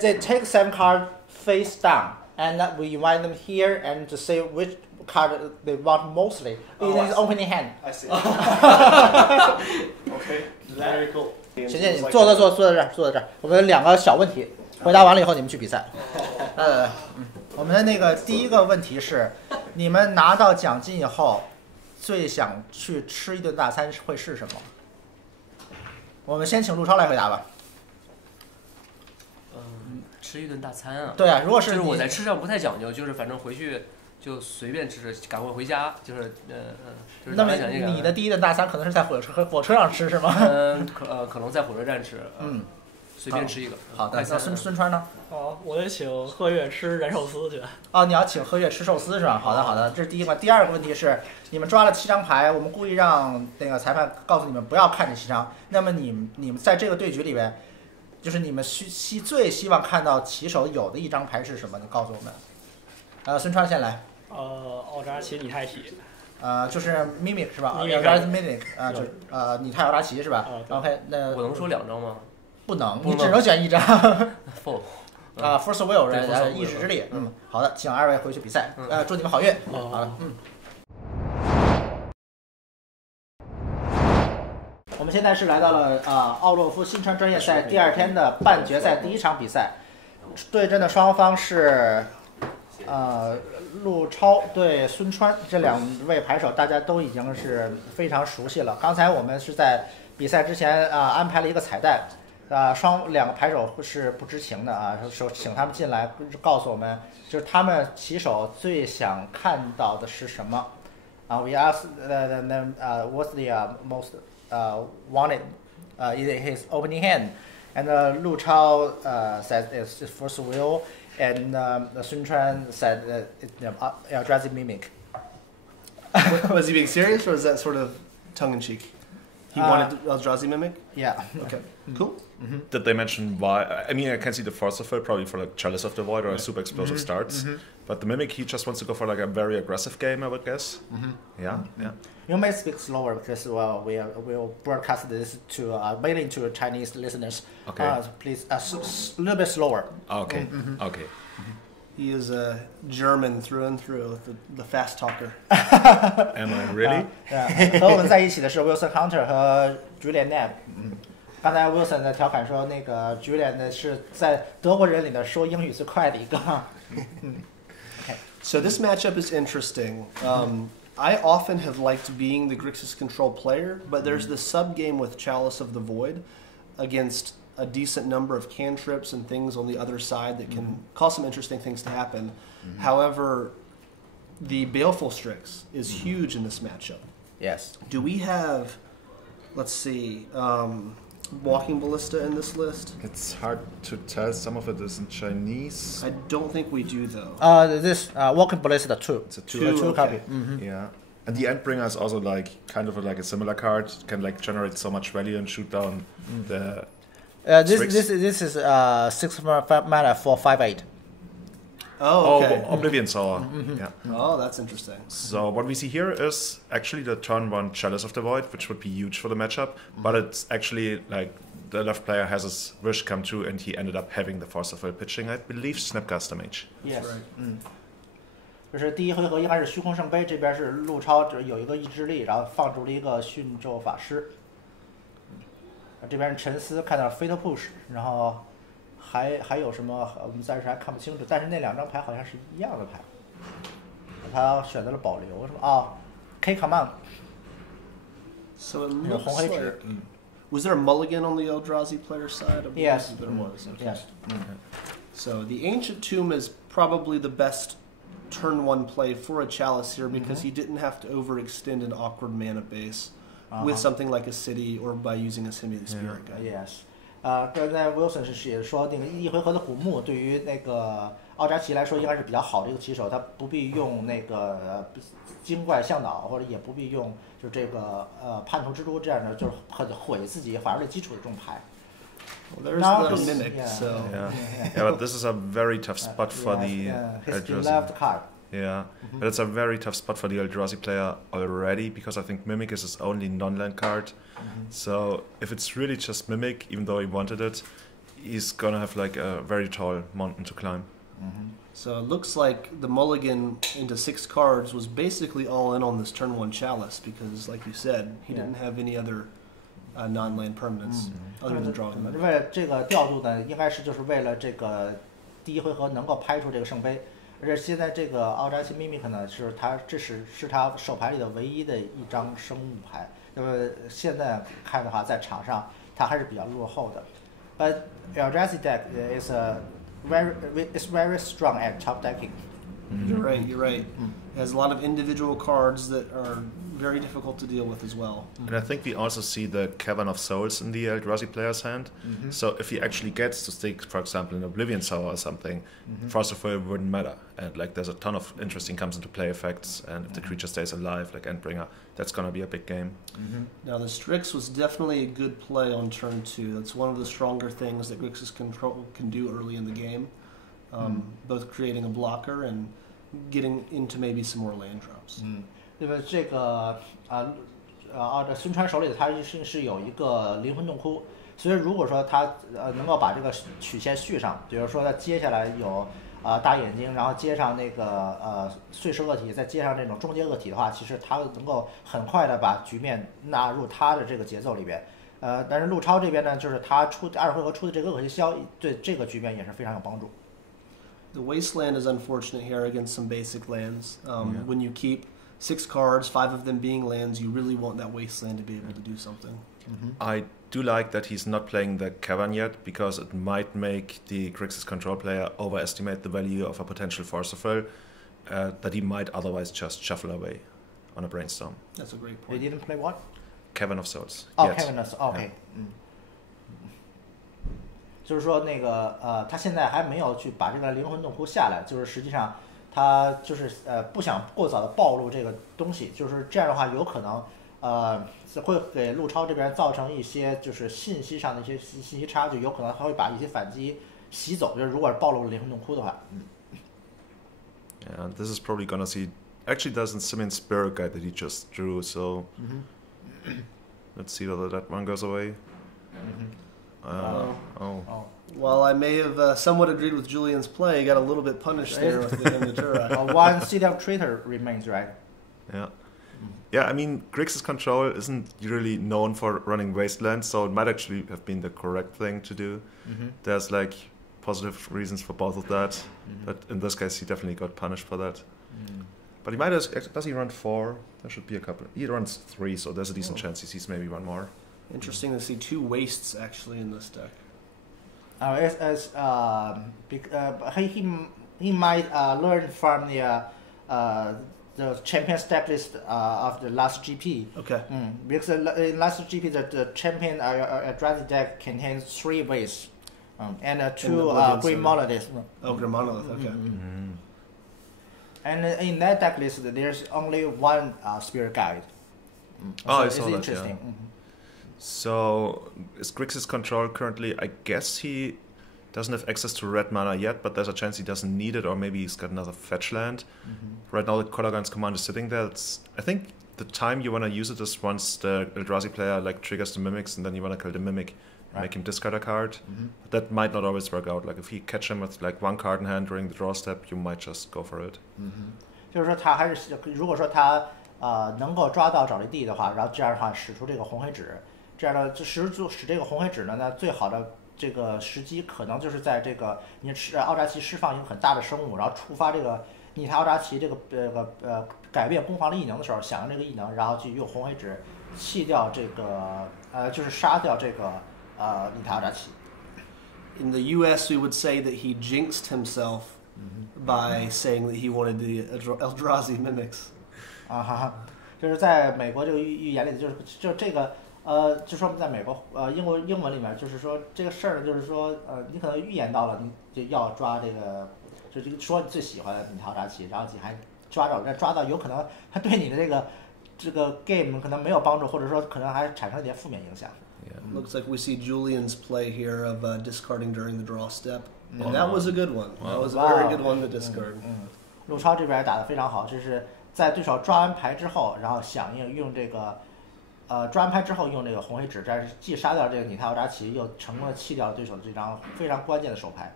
They take 7 cards face down, and we invite them here and to say which card they want mostly in his opening hand. I see. Okay. Very cool. 请进，坐在这儿。我们有2个小问题，回答完了以后你们去比赛。我们的那个第一个问题是，你们拿到奖金以后，最想去吃一顿大餐会是什么？我们先请陆超来回答吧。吃一顿大餐啊？对啊，如果是就是我在吃上不太讲究，就是反正回去就随便吃，赶快回家，就是就是。那么你的第一顿大餐可能是在火车上吃是吗？可能在火车站吃。随便吃一个。好的，那孙川呢？我得请贺月吃燃寿司去。你要请贺月吃寿司是吧？好的，这是第一个。第二个问题是，你们抓了7张牌，我们故意让那个裁判告诉你们不要看这7张。那么你们在这个对局里边，就是你们最希望看到棋手有的一张牌是什么？你告诉我们。孙川先来。奥扎奇拟态体。就是 mimic 是吧？Eldrazi mimic 就是拟态奥扎奇是吧？OK， 那我能说2张吗？不能，你只能选1张。Force Will 意志之力。好的，请2位回去比赛。祝你们好运。好了，我们现在是来到了奥洛夫新川专业赛第2天的半决赛第1场比赛，对阵的双方是陆超对孙川，这2位牌手大家都已经是非常熟悉了。刚才我们是在比赛之前安排了一个彩蛋。2个牌手是不知情的说请他们进来告诉我们，就是他们棋手最想看到的是什么？We asked them what's the most wanted in his opening hand, and Lu Chao said it's Force Will, and Sun Chuan said Eldrazi Mimic. Was he being serious, or is that sort of tongue in cheek? He wanted Eldrazi Mimic? Yeah. Okay. Cool. Did they mention why? I mean, I can see the Force of Will probably for like Chalice of the Void or super explosive starts. But the Mimic, he just wants to go for like a very aggressive game, I would guess. Yeah. You may speak slower because we'll broadcast this to mainly to Chinese listeners. Okay. Please a little bit slower. Okay. Okay. He is a German through and through, the fast talker. Am I really? 和我们在一起的是 Wilson Hunter 和 Julian Nab。刚才 Wilson 在调侃说，那个 Julian 呢是在德国人里面说英语最快的一个。Okay. So this matchup is interesting. I often have liked being the Grixis control player, but there's this sub game with Chalice of the Void against a decent number of cantrips and things on the other side that can cause some interesting things to happen. However, the Baleful Strix is huge in this matchup. Yes. Do we have, let's see, Walking Ballista in this list? It's hard to tell. Some of it is in Chinese. I don't think we do, though. This Walking Ballista 2. It's a 2 copy. Yeah. And the Endbringer is also like kind of like a similar card. It can like generate so much value and shoot down the this is 6 mana for 5/8. Oh, okay. Oblivion Sower. Yeah. Oh, that's interesting. So what we see here is actually the turn 1 Chalice of the Void, which would be huge for the matchup. But it's actually like the left player has his wish come true, and he ended up having the Force of Will pitching, I believe, Snapcaster Mage. Yes. Right. 就是第1回合应该是虚空圣杯，这边是陆超有一个意志力，然后放出了一个驯咒法师。这边沉思看到了 Fatal Push， 然后还有什么我们暂时还看不清楚，但是那2张牌好像是一样的牌。他选择了保留是吧？K Command。 So it looks 红黑 like... 纸。Was there a mulligan on the Eldrazi player side? Yes. There was. Okay. Yes. So the Ancient Tomb is probably the best turn 1 play for a Chalice here because he didn't have to overextend an awkward mana base with something like a city or by using a Semi Spirit Guide. Yes. 刚才 Wilson 也说那个1回合的古墓对于那个奥扎奇来说应该是比较好的一个棋手，他不必用那个精怪向导，或者也不必用就这个叛徒之都这样的就是很毁自己反而最基础的这种牌。Well, there's the Mimic, so... Yeah, but this is a very tough spot for the his Eldrazi. left card. Yeah, but it's a very tough spot for the Eldrazi player already, because I think Mimic is his only non-land card. So if it's really just Mimic, even though he wanted it, he's gonna have like a very tall mountain to climb. So it looks like the mulligan into 6 cards was basically all in on this turn 1 Chalice because, like you said, he didn't have any other non-land permanents other than drawing them. 为了这个调度呢，应该是就是为了这个第一回合能够拍出这个圣杯，而且现在这个奥扎奇秘密可能是他手牌里的唯一的一张生物牌，那么现在看的话，在场上他还是比较落后的。But Eldrazi deck is very strong at top decking. You're right. You're right. It has a lot of individual cards that are very difficult to deal with as well. And I think we also see the Cavern of Souls in the Eldrazi player's hand. So if he actually gets to stick, for example, an Oblivion Soul or something, Frost of Will wouldn't matter. And like there's a ton of interesting comes into play effects, and if the creature stays alive, like Endbringer, that's gonna be a big game. Now the Strix was definitely a good play on turn 2. That's one of the stronger things that Grixis Control can do early in the game, both creating a blocker and getting into maybe some more land drops. 对吧？这个孙川手里的他是有一个灵魂洞窟，所以如果说他能够把这个曲线续上，比如说他接下来有大眼睛，然后接上那个碎石恶体，再接上这种中阶恶体的话，其实他能够很快的把局面纳入他的这个节奏里边。但是陆超这边呢，就是他2回合出的这个恶体消，对这个局面也是非常有帮助。The Wasteland is unfortunate here against some basic lands. When you keep 6 cards, 5 of them being lands, you really want that Wasteland to be able to do something. I do like that he's not playing the Cavern yet, because it might make the Grixis Control player overestimate the value of a potential Force of Will that he might otherwise just shuffle away on a Brainstorm. That's a great They point. didn't play what? Cavern of Souls. Oh, Cavern of Souls. OK， 就是说那个他现在还没有去把这个灵魂洞窟下来，就是实际上他就是不想过早的暴露这个东西，就是这样的话有可能会给陆超这边造成一些就是信息上的一些信息差距，有可能他会把一些反击洗走，就是如果暴露了灵魂洞窟的话。Yeah, this is probably gonna see. Actually, there's a Simian Spirit Guide that he just drew, so let's see whether that one goes away. While I may have somewhat agreed with Julian's play, he got a little bit punished there with the Indatura. One City of Traitor remains, right? Yeah. Yeah, I mean, Grixis Control isn't really known for running Wasteland, so it might actually have been the correct thing to do. There's like positive reasons for both of that, but in this case, he definitely got punished for that. But he might have, does he run 4? There should be a couple. He runs 3, so there's a decent chance he sees maybe one more. Interesting to see 2 wastes actually in this deck. He might learn from the champions deck list of the last GP. Okay. Because in last GP the champion Eldrazi deck contains 3 wastes and 2 green monoliths. Oh, green monolith. Okay. And in that deck list, there's only 1 spirit guide. Oh, so it's interesting. So, is Grixis Control currently, I guess he doesn't have access to red mana yet, but there's a chance he doesn't need it, or maybe he's got another fetch land. Right now the Colorgun's command is sitting there. I think the time you want to use it is once the Eldrazi player like triggers the Mimics, and then you want to kill the Mimic, make him discard a card. But that might not always work out. Like if you catch him with like 1 card in hand during the draw step, you might just go for it. 就是说他还是如果说他能够抓到找力地的话，然后这样的话使出这个红黑纸，这样的使这个红黑纸呢，最好的这个时机可能就是在这个你奥扎奇释放一个很大的生物，然后触发这个逆他奥扎奇这个改变攻防的异能的时候，响应这个异能，然后去用红黑纸弃掉这个就是杀掉这个逆他奥扎奇。In the U.S., we would say that he jinxed himself by saying that he wanted the Eldrazi mimics. 就是在美国这个语言里，就这个就说在美国英文里面，就是说这个事儿呢，就是说你可能预言到了，你就要抓这个，就这个说你最喜欢的你淘扎奇，然后你还抓到，有可能他对你的这个 game 可能没有帮助，或者说可能还产生一点负面影响。Looks like we see Julian's play here of discarding during the draw step, and that was a good one. That was a very good one to discard. 陆超这边打得非常好，这是在对手抓完牌之后，然后响应用这个抓完牌之后用这个红黑纸，这是既杀掉这个拟态奥扎奇，又成功的弃掉对手这张非常关键的手牌。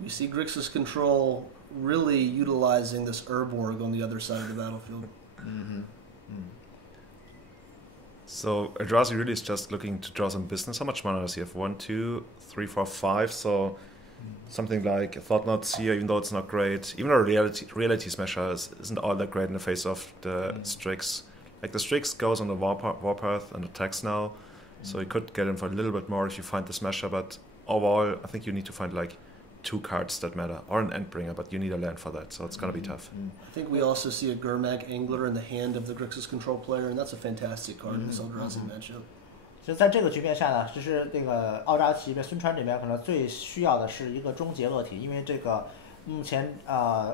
We see Grixis control really utilizing this Urborg on the other side of the battlefield. So Eldrazi really is just looking to draw some business. How much mana does he have? 1, 2, 3, 4, 5. So something like a Thought Knot Seer, even though it's not great. Even a Reality Smasher isn't all that great in the face of the Strix. Like the Strix goes on the Warpath and attacks now. So you could get in for a little bit more if you find the Smasher. But overall, I think you need to find like 2 cards that matter, or an Endbringer, but you need a land for that, so it's gonna be tough. I think we also see a Gurmag Angler in the hand of the Grixis control player, and that's a fantastic card in this Eldrazi matchup. 就在这个局面下呢，就是这个奥扎奇跟孙川这边可能最需要的是一个终结恶体，因为这个目前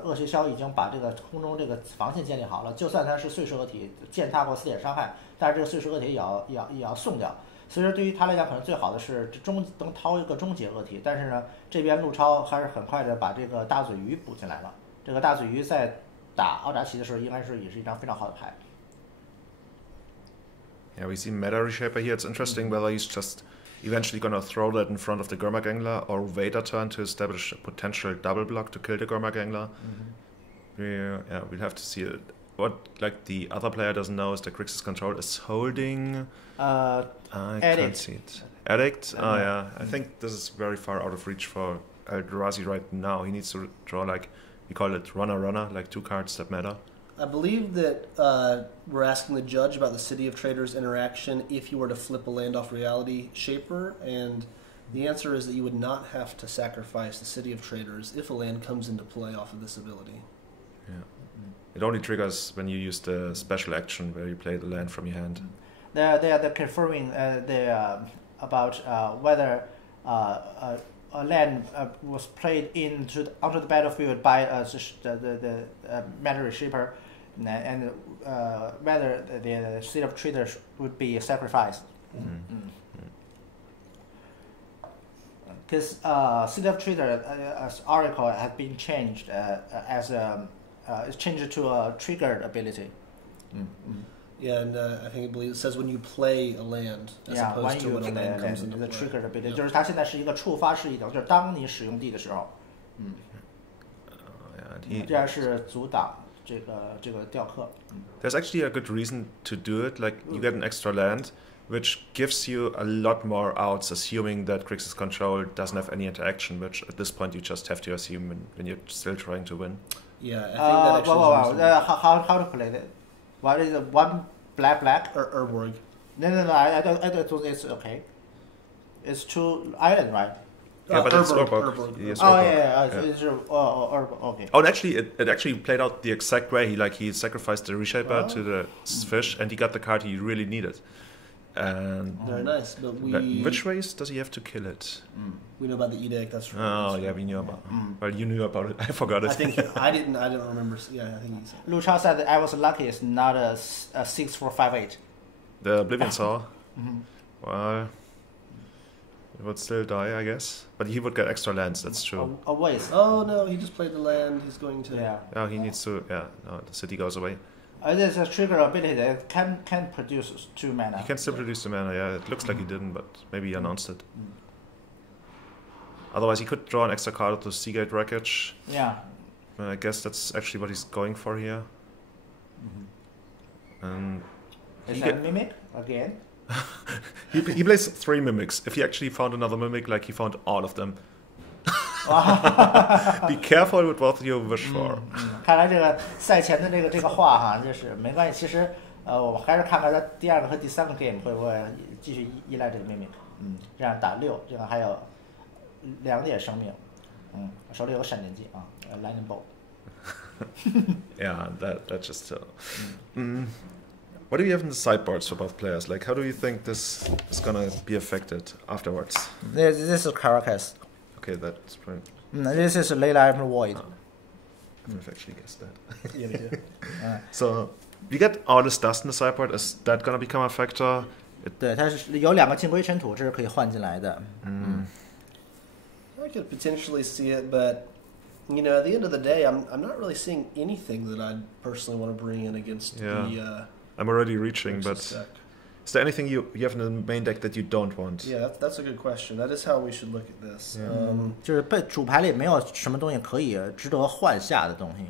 恶邪枭已经把这个空中这个防线建立好了，就算他是碎石恶体践踏过4点伤害，但是这个碎石恶体也要送掉。所以说对于他来讲，可能最好的是能掏一个终结恶体，但是呢，这边陆超还是很快的把这个大嘴鱼补进来了。这个大嘴鱼在打奥扎奇的时候，应该是也是一张非常好的牌。Yeah, we see Meta Reshaper here. It's interesting whether he's just eventually gonna throw that in front of the Gurmag Angler or wait a turn to establish a potential double block to kill the Gurmag Angler. Yeah, we'll have to see it. What like the other player doesn't know is that Grixis control is holding. I can't see it. Addict? Oh yeah, I think this is very far out of reach for Eldrazi right now. He needs to draw like, we call it runner, like 2 cards that matter. I believe that we're asking the judge about the City of Traders interaction if you were to flip a land off Reality Shaper, and the answer is that you would not have to sacrifice the City of Traders if a land comes into play off of this ability. Yeah. It only triggers when you use the special action where you play the land from your hand. They're confirming about whether a land was played onto the battlefield by the Meta Reshaper, and whether the City of Traders would be sacrificed. Because City of Traders Oracle has been changed it's changed to a triggered ability. Yeah, and I think it says when you play a land as opposed to when a land comes into play. The triggered ability 就是它现在是一个触发式异能，就是当你使用地的时候，这样是阻挡这个雕刻。There's actually a good reason to do it. Like you get an extra land, which gives you a lot more outs, assuming that Grixis control doesn't have any interaction. Which at this point you just have to assume when you're still trying to win. Yeah, I think that actually. How to play that? What is it? 1 black? Urborg. No. I don't think it's okay. It's 2 island, right? Yeah, but it's Urborg. Yes, It's okay. Oh, and actually, it actually played out the exact way. He sacrificed the Reshaper to the fish, and he got the card he really needed. And very nice, but which ways does he have to kill it? We know about the edict. That's right. Oh yeah, we knew about. Well, you knew about it. I forgot it. I think I didn't remember. Yeah, I think he said. Lu Chao said that I was lucky. It's not a 6-4-5-8. The Oblivion Saw. Well, it would still die, I guess. But he would get extra lands. That's true. Always. Oh no, he just played the land. He's going to. Yeah. Oh, he needs to. Yeah. No, the city goes away. There's a trigger ability that can produce 2 mana. He can still produce 2 mana. Yeah, it looks like he didn't, but maybe he announced it. Otherwise, he could draw an extra card to Seagate Wreckage. Yeah. I guess that's actually what he's going for here. Is that Mimic again? He plays 3 Mimics. If he actually found another Mimic, like he found all of them. Be careful with what you wish for. 看来这个赛前的这个话哈，就是没关系。其实我们还是看看他第2个和第3个 game 会不会继续依赖这个 Mimic。这样打6，这个还有2点生命。手里有闪电击啊 ，Lightning Bolt。Yeah, that just. What do you have in the sideboards for both players? Like, how do you think this is gonna be affected afterwards? This is Caracas. Okay, that's pretty. This is Layla and Void. I've actually guessed that. So, you get all this dust in the sideboard. Is that gonna become a factor? 对，它是有2个进归尘土，这是可以换进来的。I could potentially see it, but you know, at the end of the day, I'm not really seeing anything that I personally want to bring in against I'm already reaching, Grixis but deck. is there anything you have in the main deck that you don't want? Yeah, that's a good question. That is how we should look at this. Yeah. 就是被主牌里没有什么东西可以值得换下的东西。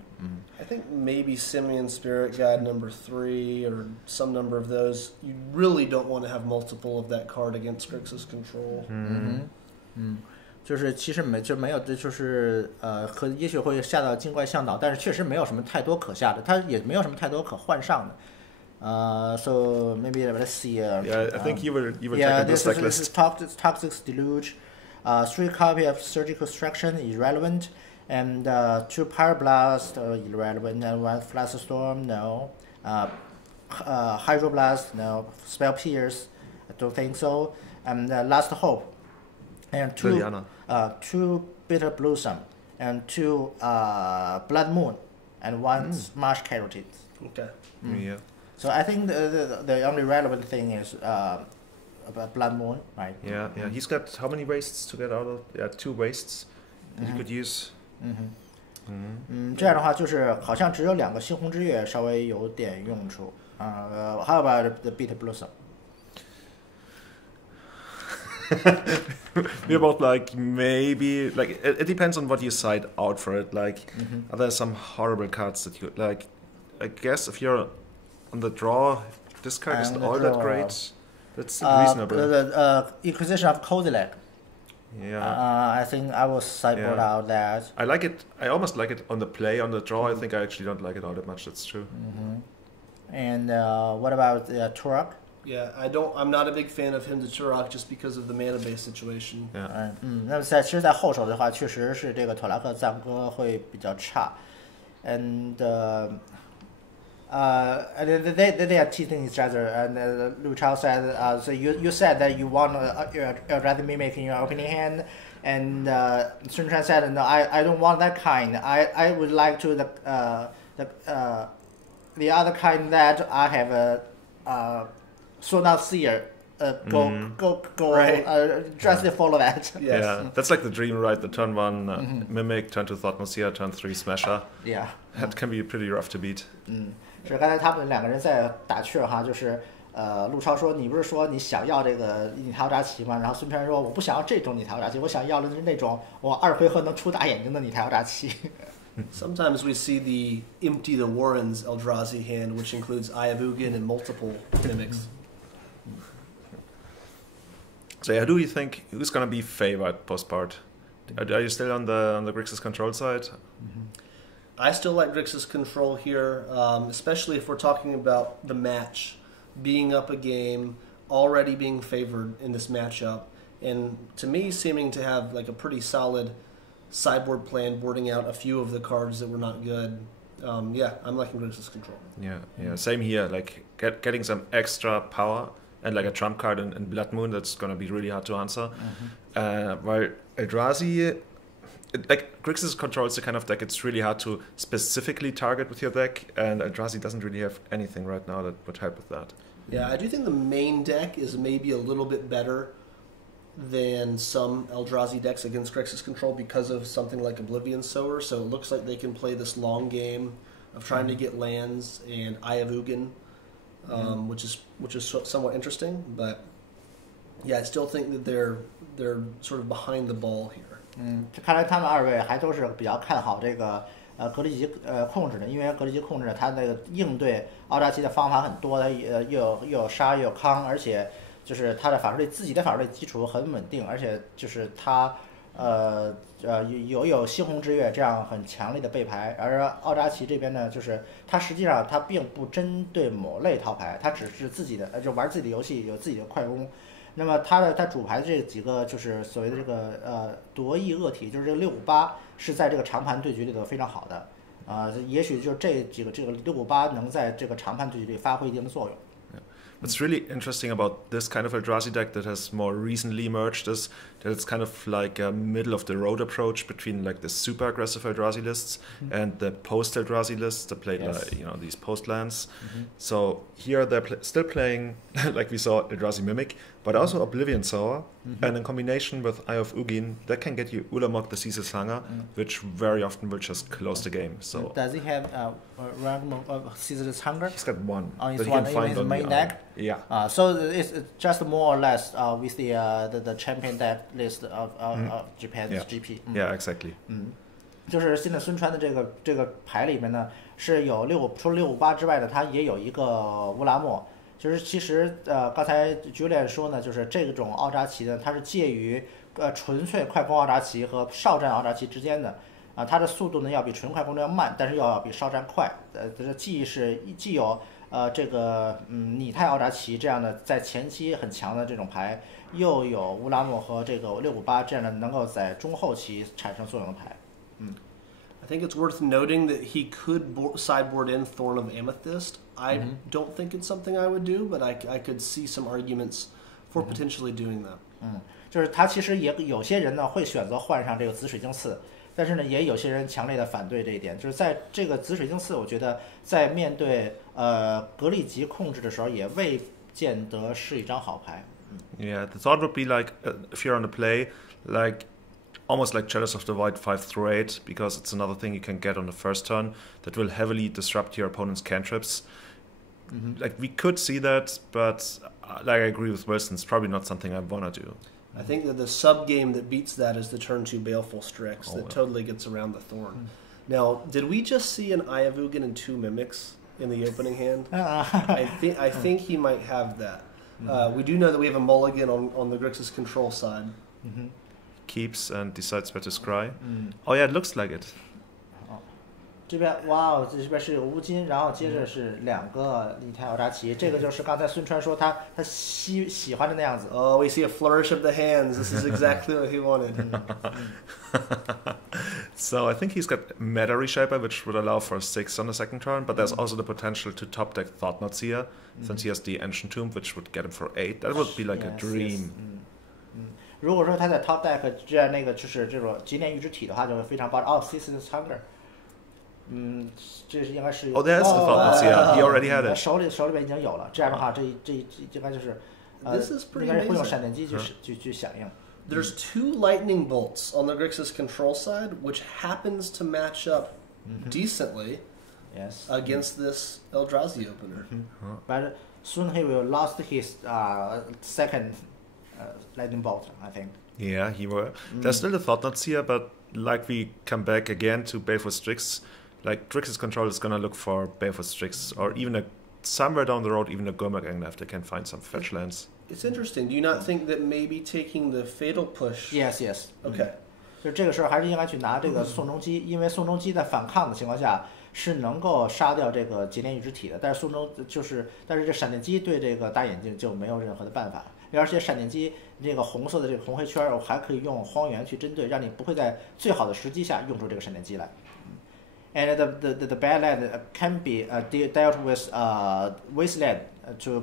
I think maybe Simian Spirit Guide number 3 or some number of those. You really don't want to have multiple of that card against Grixis control. 就是其实没有，就是也许会下到精怪向导，但是确实没有什么太多可下的，它也没有什么太多可换上的。So maybe let's see. Yeah, I think you were yeah, checking this deck list. is Toxic Deluge. 3 copy of Surgical Extraction irrelevant, and 2 Pyroblast irrelevant, and 1 Flash Storm no. Hydroblast no. Spell Pierce I don't think so. And Last Hope, and 2 Bitter Blossom, and 2 Blood Moon, and 1 Smash Carotid. Okay. Yeah. So I think the only relevant thing is about Blood Moon, right? Yeah, yeah. He's got how many wastes to get out of? Yeah, 2 wastes that he could use. 这样的话就是好像只有2个猩红之月稍微有点用处。How about the Bitter Blossom? We're about like maybe like it depends on what you side out for it. Like, are there some horrible cards that you like? I guess if you're on the draw, this card isn't all that great. That's reasonable. The Inquisition of Kozilek. Yeah. I think I will sideboard out that. I like it. I almost like it on the play. On the draw, I think I actually don't like it all that much. That's true. And what about Turok? Yeah, I'm not a big fan of him to Turok just because of the mana base situation. Yeah. 那么其实，在后手的话，确实是这个托拉克赞歌会比较差，and they are teasing each other. And Lu Chao said, so you said that you want Eldrazi Mimic in your opening hand, and Sun Quan said, no, I don't want that kind. I would like to the other kind that I have Sword Out Seer. Go! Right. Just follow that. Yes. Yeah, that's like the dream, right? The turn 1 Mimic, turn 2 Thoughtmosia, turn 3 Smasher. Yeah. That can be pretty rough to beat. 是刚才他们2个人在打趣哈，就是陆超说你不是说你想要这个拟陶扎奇吗？然后孙权说我不想要这种拟陶扎奇，我想要的是那种我2回合能出大眼睛的拟陶扎奇。Sometimes we see the Empty the Warrens Eldrazi hand, which includes Eye of Ugin and multiple mimics. So yeah, who do you think who's gonna be favored post-part? Are you still on the Grixis control side? I still like Grixis control here, especially if we're talking about the match, being up a game, already being favored in this matchup, and to me seeming to have like a pretty solid sideboard plan, boarding out a few of the cards that were not good. Yeah, I'm liking Grixis control. Yeah. Same here. Like getting some extra power and like a trump card in Blood Moon, that's gonna be really hard to answer. While Eldrazi, like Grixis controls the kind of deck it's really hard to specifically target with your deck, and Eldrazi doesn't really have anything right now that would help with that. Yeah, I do think the main deck is maybe a little bit better than some Eldrazi decks against Grixis control because of something like Oblivion Sower. So it looks like they can play this long game of trying to get lands and Eye of Ugin, which is somewhat interesting. But yeah, I still think that they're sort of behind the ball here. 看来他们2位还都是比较看好这个格里吉控制的，因为格里吉控制它那个应对奥扎奇的方法很多，它又有杀又有康，而且就是它的法术力自己的法术力基础很稳定，而且就是它有猩红之月这样很强力的背牌，而奥扎奇这边呢，就是它实际上它并不针对某类套牌，它只是自己的就玩自己的游戏，有自己的快攻。那么它主牌的这几个就是所谓的这个夺翼恶体，就是这个658是在这个长盘对局里头非常好的，也许就这个658能在这个长盘对局里发挥一定的作用。What's really interesting about this kind of Eldrazi deck that has more recently emerged is that it's kind of like a middle of the road approach between like the super aggressive Eldrazi lists and the post Eldrazi lists that play like, these post lands. So here they're still playing like we saw Eldrazi Mimic, but also Oblivion Sower, and in combination with Eye of Ugin, that can get you Ulamog the Ceaseless Hunger, which very often will just close the game. So Does he have Ragam of Ceaseless Hunger? he's got one On that his he can one find in his on main the deck? Yeah. So it's just more or less with the champion deck list of Japan's Yeah. GP。 Yeah, exactly. 就是现在孙川的这个牌里面呢，是有除了658之外呢，它也有一个乌拉莫。就是其实刚才 Julian 说呢，就是这种奥扎奇呢，它是介于纯粹快攻奥扎奇和少战奥扎奇之间的。它的速度呢要比纯快攻要慢，但是要比少战快。这既有这个拟态奥扎奇这样的在前期很强的这种牌，又有乌拉莫和这个658这样的能够在中后期产生作用的牌。I think it's worth noting that he could sideboard in Thorn of Amethyst. I don't think it's something I would do, but I could see some arguments for potentially doing that. 就是他其实也有些人呢会选择换上这个紫水晶刺，但是呢也有些人强烈的反对这一点。就是在这个紫水晶刺，我觉得在面对格力级控制的时候，也未见得是一张好牌。Yeah, the thought would be like, if you're on the play, like almost like Chalice of the Void 5 through 8, because it's another thing you can get on the first turn that will heavily disrupt your opponent's cantrips. Like, we could see that, but like I agree with Wilson, it's probably not something I want to do. I think that the sub game that beats that is the turn 2 Baleful Strix that totally gets around the Thorn. Now, did we just see an Eye of Ugin and 2 Mimics in the opening hand? I think he might have that. We do know that we have a mulligan on the Grixis control side. Keeps and decides where to scry. Oh yeah, it looks like it. 这边哇哦，这边是有乌金，然后接着是2个拟态奥扎奇，这个就是刚才孙川说他喜欢的那样子。Oh, we see a flourish of the hands. This is exactly what he wanted. So I think he's got Meta Reshaper, which would allow for a 6 on the second turn, but there's also the potential to top deck Thought Knot Seer, since he has the Ancient Tomb, which would get him for 8. That would be like a dream. 如果说他在 top deck 这样那个就是这种极限预知体的话，就会非常棒。哦 Ceaseless Hunger， 这是应该是 Oh, there's the Thought Knot Seer. He already had it. 手里边已经有了。这样的话，这应该就是应该是会用闪电击去响应。There's 2 lightning bolts on the Grixis control side, which happens to match up decently against this Eldrazi opener. But soon he will lost his second lightning bolt, I think. Yeah, he were. There's still the Thought Knot Seer, but like we come back again to Baleful Strix, like Grixis control is gonna look for Baleful Strix, or even somewhere down the road, even a Gurmag Angler if they can find some fetch lands. It's interesting. Do you not think that maybe taking the Fatal Push... Yes. Okay. 就这个时候还是应该去拿这个宋仲基，因为宋仲基在反抗的情况下是能够杀掉这个劫炼预知体的，但是但是这闪电击对这个大眼睛就没有任何的办法，而且闪电击这个红色的这个红黑圈，我还可以用荒原去针对，让你不会在最好的时机下用出这个闪电击来。And the bad land can be dealt with wasteland to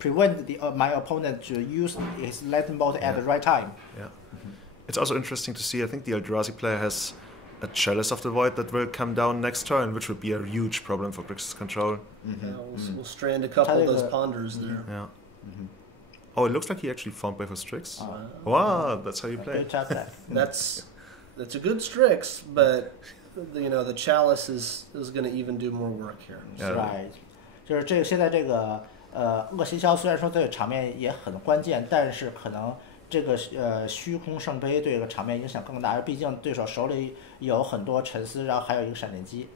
prevent my opponent to use his lightning bolt at the right time. Yeah. It's also interesting to see, I think the Eldrazi player has a Chalice of the Void that will come down next turn, which would be a huge problem for Grixis control. We'll strand a couple of those ponders there. Yeah. Oh, it looks like he actually found Baleful Strix. Wow, that's how you play. That's a good Strix, but the Chalice is going to even do more work here. Right. 就是这个现在这个恶行销虽然说对场面也很关键，但是可能这个虚空圣杯对这个场面影响更大，毕竟对手手里有很多沉思，然后还有一个闪电击。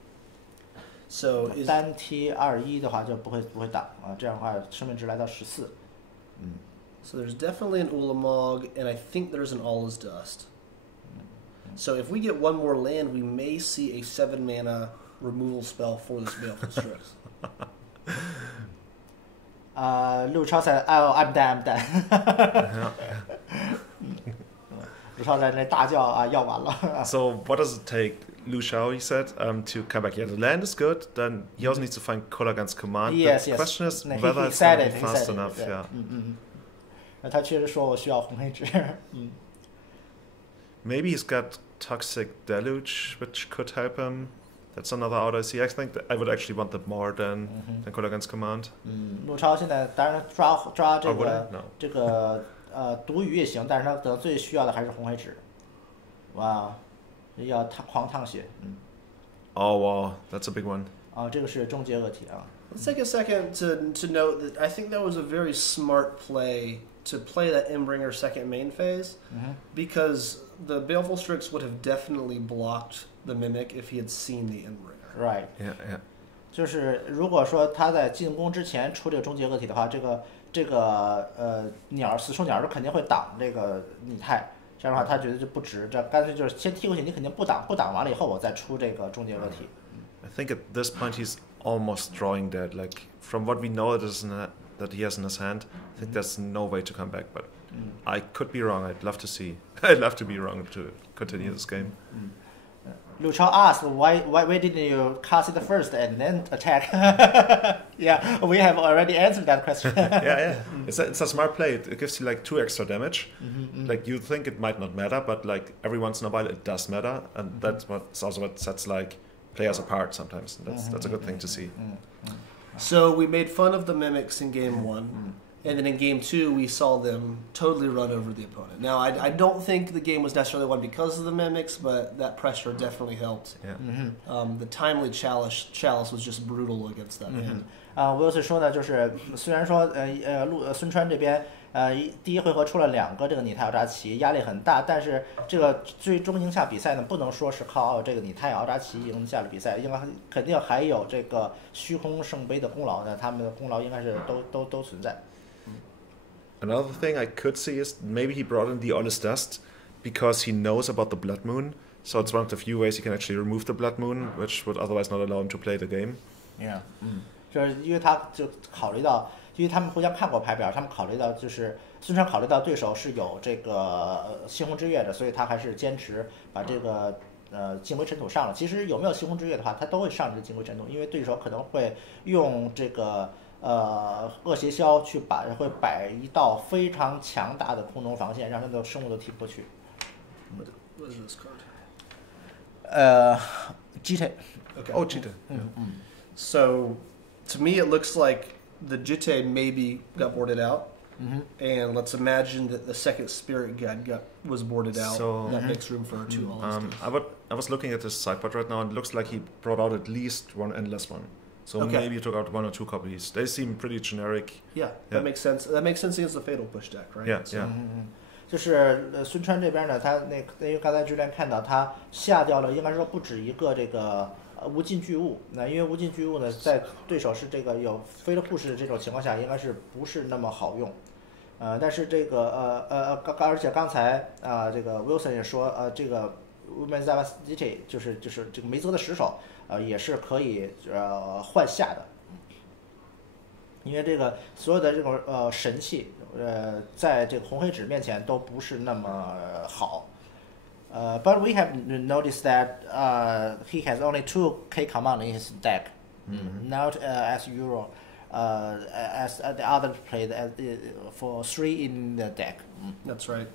So 单踢2-1的话就不会挡啊，这样的话生命值来到14。So there's definitely an Ulamog, and I think there's an All Is Dust. So if we get one more land, we may see a 7-mana removal spell for this Baleful Strix. 陆超赛I'm dead 陆超在那大叫啊，要完了。So what does it take, Lu Shao, he said, to come back? Yeah, the land is good, then he also needs to find color against command. Yes. The question is No, whether he it's said going to it, be he fast said it, enough. yeah. Yeah. 他确实说我需要红黑纸。Maybe he's got Toxic Deluge, which could help him. That's another out I see. I think that I would actually want that more than Call Against Command. 陆超现在当然抓这 Oh, would 个 I? No. 这个毒雨也行，但是他可能最需要的还是红黑纸。哇，要狂烫血。Oh wow, that's a big one. 这个是终结恶体啊。Let's take a second to note that I think that was a very smart play to play that Endbringer second main phase, because the Baleful Strix would have definitely blocked the Mimic if he had seen the Endbringer. Right. Yeah, yeah. 就是如果说他在进攻之前出这个终结恶体的话，这个死兽鸟是肯定会挡这个拟态，这样的话他觉得就不值，这干脆就是先踢过去，你肯定不挡完了以后我再出这个终结恶体。I think at this point he's almost drawing dead. Like from what we know that he has in his hand, I think there's no way to come back. But I could be wrong. I'd love to see. I'd love to be wrong to continue this game. Liu Chao asked, why didn't you cast it first and then attack? Yeah, we have already answered that question. Yeah. It's a smart play. It gives you like 2 extra damage. Like you think it might not matter, but like every once in a while it does matter, and that's also what sets like players apart sometimes. And that's a good thing to see. So we made fun of the Mimics in game 1, and then in game 2 we saw them totally run over the opponent. Now I don't think the game was necessarily won because of the Mimics, but that pressure definitely helped. Yeah. The timely chalice was just brutal against that hand. Wilson 说呢，就是虽然说孙川这边第一回合出了2个这个拟态奥扎奇，压力很大，但是这个最终赢下比赛呢，不能说是靠这个拟态奥扎奇赢下了比赛，应该肯定还有这个虚空圣杯的功劳呢，他们的功劳应该是都存在。Another thing I could see is maybe he brought in the Honest Dust because he knows about the Blood Moon. So it's one of the few ways he can actually remove the Blood Moon, which would otherwise not allow him to play the game. Yeah. 就是因为他就考虑到，因为他们互相看过牌表，他们考虑到就是孙川考虑到对手是有这个星空之月的，所以他还是坚持把这个禁规尘土上了。其实有没有星空之月的话，他都会上这个禁规尘土，因为对手可能会用这个恶邪枭会摆一道非常强大的空中防线，让他的生物都踢不过去。What is this card? Jite. Okay. Oh, cheetah. So, to me, it looks like the Jite maybe got boarded out, and let's imagine that the second Spirit Guide was boarded out. So- that makes room for 2 Honesties. I was looking at his sideboard right now, and it looks like he brought out at least 1 Endless one. So Okay. maybe he took out 1 or 2 copies. They seem pretty generic. Yeah, that makes sense. That makes sense against the Fatal Push deck, right? Yeah, So- yeah. 就是孙川这边呢，他因为刚才Julian看到他下掉了，应该说不止一个这个无尽巨物。那因为无尽巨物呢，在对手是这个有飞了故事的这种情况下，应该是不是那么好用。但是这个而且刚才这个 Wilson 也说，这个 Women's Avacity 就是这个梅泽的石手，也是可以换下的。因为这个所有的这种神器，在这个红黑纸面前都不是那么好。But we have noticed that he has only 2 K command in his deck, not as usual, as the other played for 3 in the deck. That's right.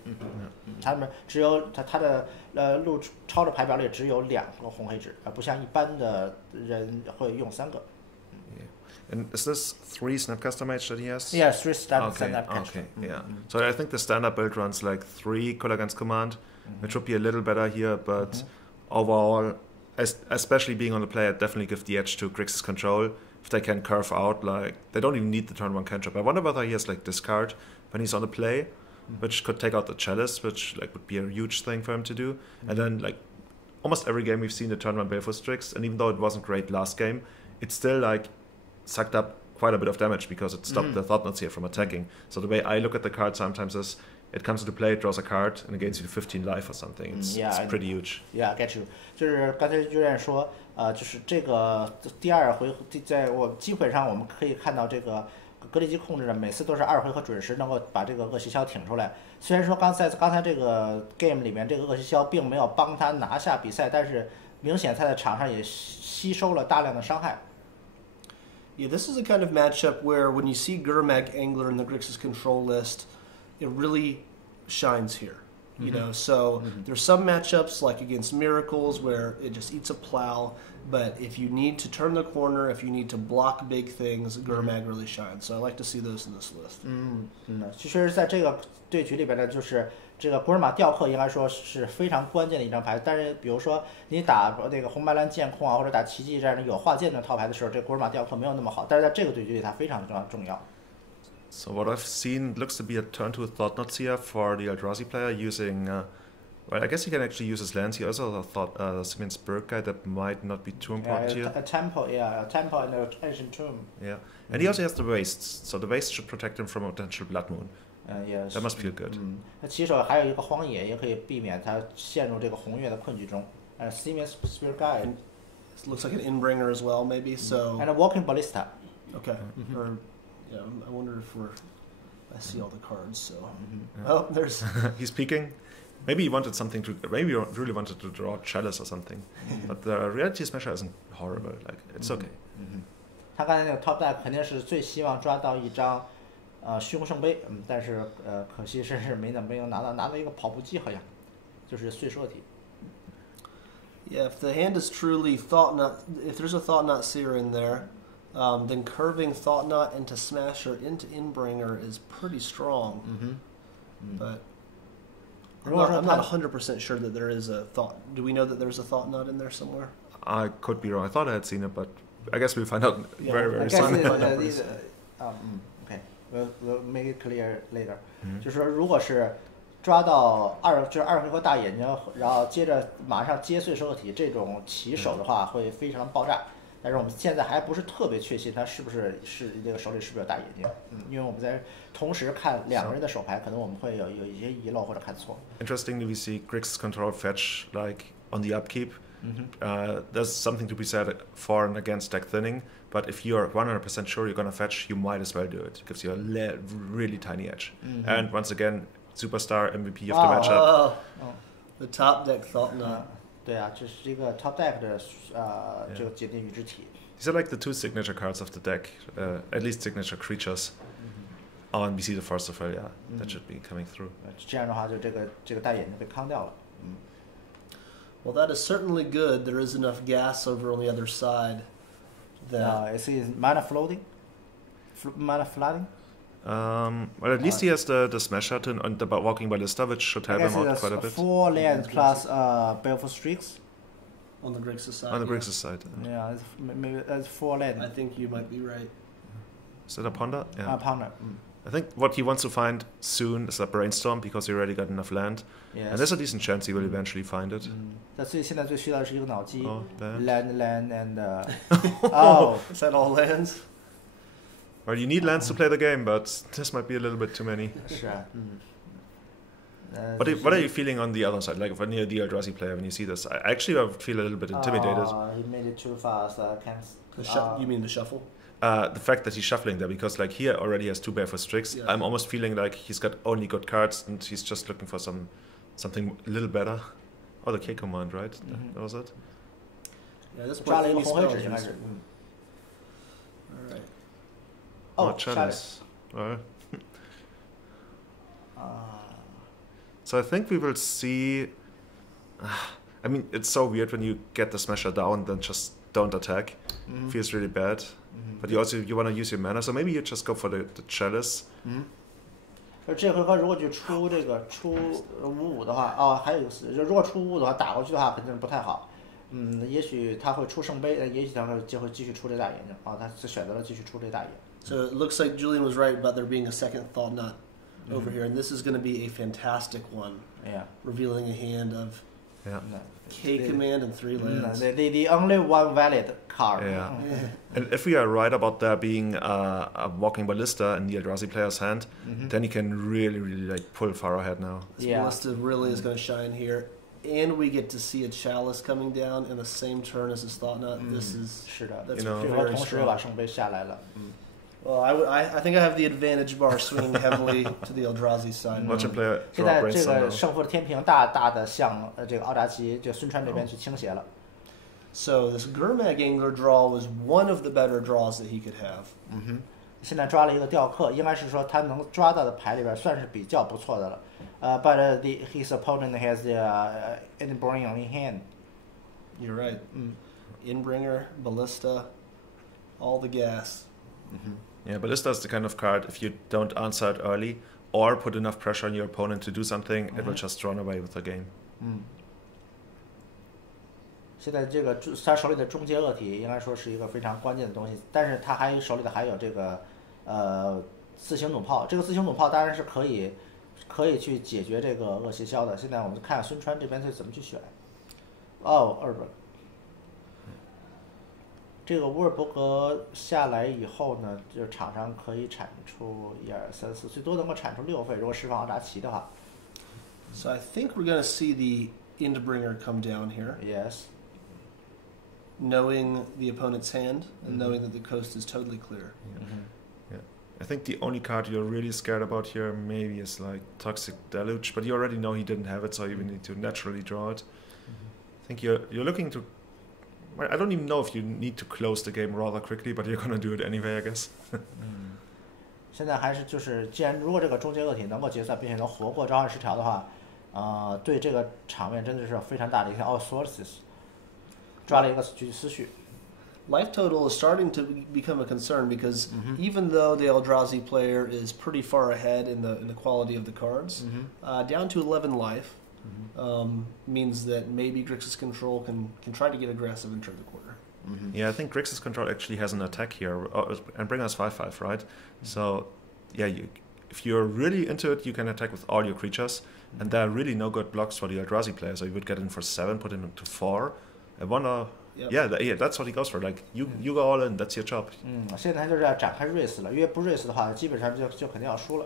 他们只有他的陆超的牌表里只有2个红黑纸，不像一般的人会用3个。And is this 3 Snapcaster Mage that he has? Yeah, 3 stand Okay, up catch. okay, yeah. So I think the standard build runs like 3 Call Against Command, which would be a little better here, but overall, especially being on the play, I'd definitely give the edge to Grixis Control. If they can curve out, like, they don't even need the turn 1 cantrip. I wonder whether he has like discard when he's on the play, which could take out the Chalice, which like would be a huge thing for him to do. And then like almost every game we've seen the turn 1 Baleful Strix, and even though it wasn't great last game, it's still like sucked up quite a bit of damage because it stopped the Thought Knots here from attacking. So the way I look at the card sometimes is it comes into play, it draws a card, and it gains you 15 life or something. It's pretty huge. Yeah, get you. 就是刚才Julian说，就是这个第2回合，在我基本上我们可以看到这个格里基控制的每次都是2回合准时能够把这个恶邪枭挺出来。虽然说刚才这个 game 里面这个恶邪枭并没有帮他拿下比赛，但是明显他在场上也吸收了大量的伤害。Yeah, this is a kind of matchup where when you see Gurmag Angler in the Grixis control list, it really shines here. You know, so there's some matchups like against Miracles where it just eats a plow. But if you need to turn the corner, if you need to block big things, Gurmag really shines. So I like to see those in this list. 其实在这个对局里边呢，就是这个古尔玛雕刻应该说是非常关键的一张牌。但是比如说你打那个红白蓝剑控啊，或者打奇迹这样的有化剑的套牌的时候，这古尔玛雕刻没有那么好。但是在这个对局里它非常重要。So what I've seen looks to be a turn to a Thought Knot here for the Eldrazi player using, well, I guess he can actually use his lands. He also thought Simeon Spurk guy that might not be too important here. A temple, a temple and an ancient tomb. Yeah, and he also has the wastes, so the waste should protect him from a potential blood moon. Yes. That must feel good. 那骑手还有一个荒野，也可以避免他陷入这个红月的困局中。Simeon Spurk guy. It looks like an Inbringer as well, maybe. So. And a walking ballista. Okay. Or. Yeah, I wonder if I see all the cards, so. Oh, there's. He's peeking. Maybe he wanted something to. Maybe he really wanted to draw Chalice or something. But the Reality Smasher isn't horrible. Like, it's okay. 他刚才那个 top deck 肯定是最希望抓到一张虚空圣杯，但是可惜是没有拿到一个跑步机，好像就是碎射体。Yeah, if the hand is truly Thought Knot, if there's a Thought Knot Seer in there. Then curving Thought Knot into Smasher into Inbringer is pretty strong. But I'm not 100% sure that there is a Thought. Do we know that there's a Thought Knot in there somewhere? I could be wrong. I thought I had seen it, but I guess we'll find out very soon. Okay, we'll make it clear later. 就是说，如果是抓到二回合大眼睛，然后接着马上接碎射体这种起手的话，会非常爆炸。但是我们现在还不是特别确信他是不是这个手里是不是有大眼睛，因为我们在同时看两个人的手牌，可能我们会有一些遗漏或者看错。Interestingly, we see Grixis control fetch like on the upkeep. There's something to be said for and against deck thinning, but if you're 100% sure you're gonna fetch, you might as well do it. It gives you a really tiny edge. And once again, superstar MVP of the matchup. The top deck Thought Knot. 对啊，这是一个 top deck 的这个结定预知体。These are like the two signature cards of the deck, at least signature creatures. Oh, and we see the Force of Will, that should be coming through. 这样的话，就这个大眼睛被康掉了。Well, that is certainly good. There is enough gas over on the other side. Is mana floating? Mana flooding? Well, at least he has the Smasher and the Walking Ballista, which should help him out quite a bit. 4 lands plus Baleful Streaks. On the Grixis side. On the Grixis side. Yeah, maybe that's 4 lands. I think you might be right. Is that a Ponder? Yeah. Ponder. I think what he wants to find soon is a Brainstorm because he already got enough land. Yes. And there's a decent chance he will eventually find it. 现在最需要的是一个脑机。Land and oh, is that all lands? Well, you need lands to play the game, but this might be a little bit too many. 是啊，What are you feeling on the other side? Like when you're the Eldrazi player, when you see this, I feel a little bit intimidated. He made it too fast. You mean the shuffle? The fact that he's shuffling there, because like here already has 2 Barefoot Strix. Yeah. I'm almost feeling like he's got only good cards and he's just looking for something a little better. Oh, the K command, right? That was it. Yeah, this抓了一个红黑spells. 纸应该是。All right. Oh, Chalice. Well. So I think we will see. I mean, it's so weird when you get the Smasher down, then just don't attack. Feels really bad. But you want to use your mana, so maybe you just go for the Chalice. 这回合如果就出5/5的话，还有一个4，就如果出5/5的话，打过去的话肯定不太好。也许他会出圣杯，也许他会继续出这大眼睛。他选择了继续出这大眼。So it looks like Julian was right about there being a second Thought Knot over here, and this is going to be a fantastic one. Yeah. Revealing a hand of K command and 3 lands. The only one valid card. Yeah. And if we are right about there being a Walking Ballista in the Eldrazi player's hand, then he can really like pull far ahead now. This Ballista really is going to shine here. And we get to see a Chalice coming down in the same turn as his Thought Knot. This is 是的， that's 这回 very 同时又把 strong. 圣杯下来了。Well, I think I have the advantage bar swinging heavily to the Eldrazi side. Watch him play 现 draw 在这 Brainstorm 个 now. 胜负的天平大的向这个奥扎奇就孙川这边去倾斜了。So this Gurmag Angler draw was one of the better draws that he could have. 现在抓了一个吊客，应该是说他能抓到的牌里边算是比较不错的了。But his opponent has the Endbringer in hand. You're right. Inbringer, Ballista, all the gas. Yeah, Ballista is the kind of card, if you don't answer it early or put enough pressure on your opponent to do something, it will just run away with the game. 现在这个他手里的终结恶体应该说是一个非常关键的东西，但是他手里的还有这个自行弩炮，这个自行弩炮当然是可以去解决这个恶邪枭的。现在我们看孙川这边是怎么去选。2本。这个乌尔伯格下来以后呢，就是场上可以产出1、2、3、4，最多能够产出6费，如果释放奥扎奇的话。So I think we're going to see the Endbringer come down here. Yes. Knowing the opponent's hand and knowing that the coast is totally clear. Yeah. I think the only card you're really scared about here maybe is like Toxic Deluge, but you already know he didn't have it, so you need to naturally draw it. I think you're looking to... Well, I don't even know if you need to close the game rather quickly, but you're gonna do it anyway, I guess. 现在还是就是，既然如果这个终结恶体能够结算，并且能活过召唤10条的话，对这个场面真的是非常大的影响。Sources 抓了一个思绪。Life total is starting to become a concern because even though the Eldrazi player is pretty far ahead in the quality of the cards, down to 11 life means that maybe Grixis Control can try to get aggressive and turn the corner. Yeah, I think Grixis Control actually has an attack here, and bring us 5/5, right? So, yeah, if you're really into it, you can attack with all your creatures, and there are really no good blocks for the Eldrazi player. So you would get in for 7, put him into 4. I wonder. Yeah, that's what he goes for. Like you go all in. That's your job. 现在他就是要展开 race 了，因为不 race 的话，基本上就肯定要输了。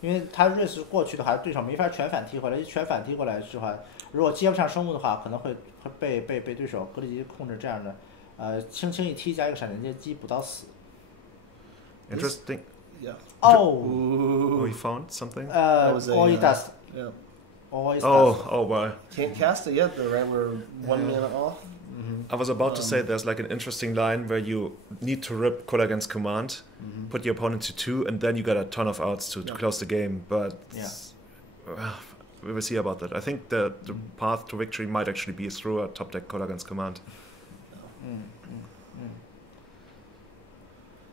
因为他 race 过去的话，对手没法全反踢回来，全反踢过来的话，如果接不上生物的话，可能会被对手格里吉控制这样的，轻轻一踢加一个闪电接击补到死。Interesting. Yeah. Oh, he found something. All he does. Yeah. Always does. Oh, wow. Can't cast it yet, though, right? We're 1 mana off. I was about to say there's like an interesting line where you need to rip Call Against Command, put your opponent to 2, and then you got a ton of outs to close the game. But we will see about that. I think the path to victory might actually be through a top deck Call Against Command.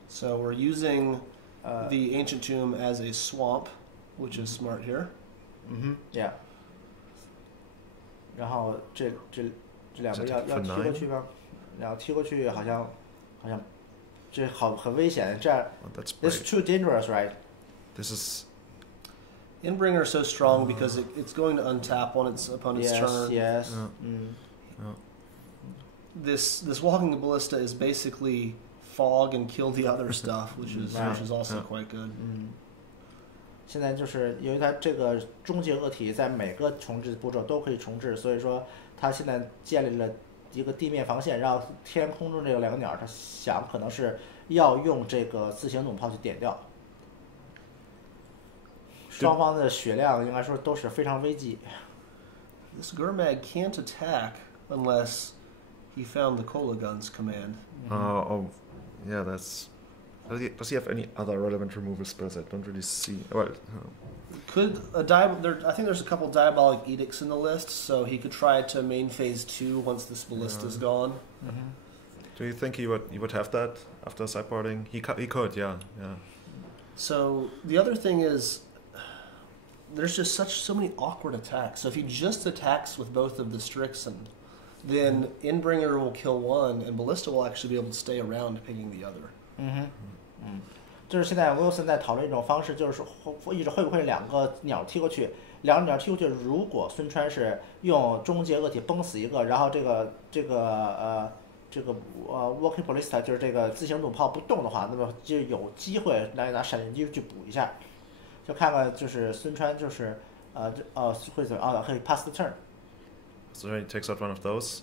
So we're using the Ancient Tomb as a swamp, which is smart here. Yeah. 然后这两个要踢过去吗？然后踢过去好像这很危险。这样 ，It's too dangerous, right? This is. Endbringer is so strong because it's going to untap on its opponent's turn. Yes. This Walking Ballista is basically fog and kill the other stuff, which is also quite good. 现在就是由于它这个终结恶体在每个重置步骤都可以重置，所以说它现在建立了一个地面防线，让天空中这两个鸟，它想可能是要用这个自行弩炮去点掉。双方的血量应该说都是非常危机。This Gurmag can't attack unless he found the Cola Guns command. Yeah, that's. Does he have any other relevant removal spells? I don't really see. Well, Could I think there's a couple Diabolic Edicts in the list, so he could try to main phase 2 once this Ballista's gone. Do you think he would have that after sideboarding? He could, yeah. So the other thing is, there's just so many awkward attacks. So if he just attacks with both of the Strixen, then Endbringer will kill one, and Ballista will actually be able to stay around picking the other. 就是现在 Wilson 在讨论一种方式，就是说一直会不会两个鸟踢过去，两个鸟踢过去，如果孙川是用终结恶体崩死一个，然后这个Walking Ballista 就是这个自行弩炮不动的话，那么就有机会来拿闪电击去补一下，就看看就是孙川就是会怎么可以 pass the turn. So he takes out one of those.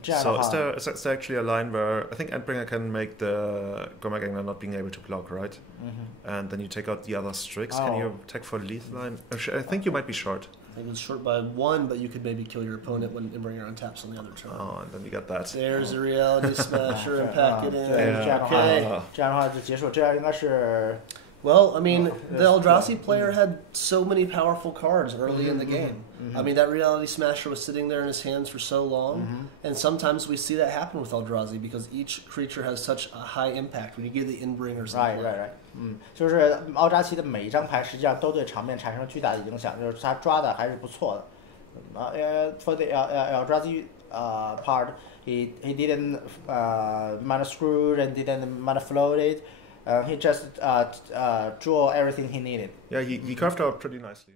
这样的话 So is there actually a line where I think Endbringer can make the Gurmag Angler not being able to block, right? And then you take out the other Strix. Can you attack for lethal line? I think you might be short. I think it was short by 1, but you could maybe kill your opponent when Inbringer untaps on the other turn. Oh, and then we got that. There's a Reality Smasher and pack it in. 对，这样的话 Okay. 这样的话就结束，这样应该是 Well, I mean, the yes, Eldrazi yeah. player had so many powerful cards early in the game. I mean, that Reality Smasher was sitting there in his hands for so long, and sometimes we see that happen with Eldrazi because each creature has such a high impact when you get the Inbringers. right right right，就是奥扎奇的每一张牌实际上都对场面产生巨大的影响，就是他抓的还是不错的。For the Eldrazi part, he didn't mana screwed and didn't mana floated. He just draw everything he needed. Yeah, he carved out pretty nicely.